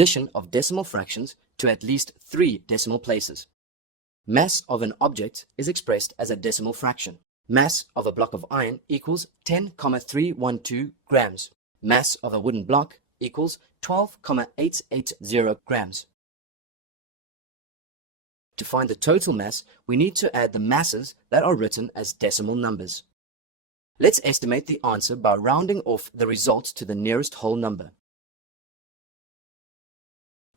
addition of decimal fractions to at least 3 decimal places. Mass of an object is expressed as a decimal fraction. Mass of a block of iron equals 10,312 grams. Mass of a wooden block equals 12,880 grams. To find the total mass, we need to add the masses that are written as decimal numbers. Let's estimate the answer by rounding off the result to the nearest whole number.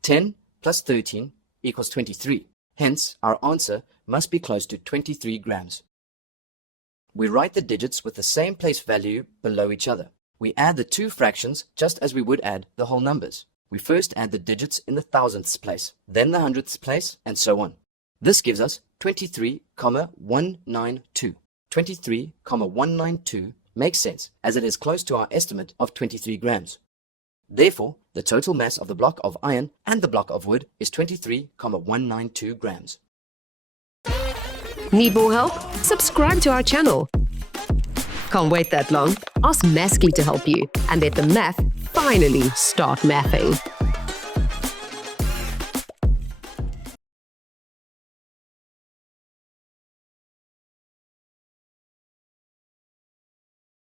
10 plus 13 equals 23. Hence, our answer must be close to 23 grams. We write the digits with the same place value below each other. We add the two fractions just as we would add the whole numbers. We first add the digits in the thousandths place, then the hundredths place, and so on. This gives us 23,192. 23,192 makes sense as it is close to our estimate of 23 grams. Therefore, the total mass of the block of iron and the block of wood is 23,192 grams. Need more help? Subscribe to our channel. Can't wait that long? Ask Maskly to help you and let the math finally start mathing.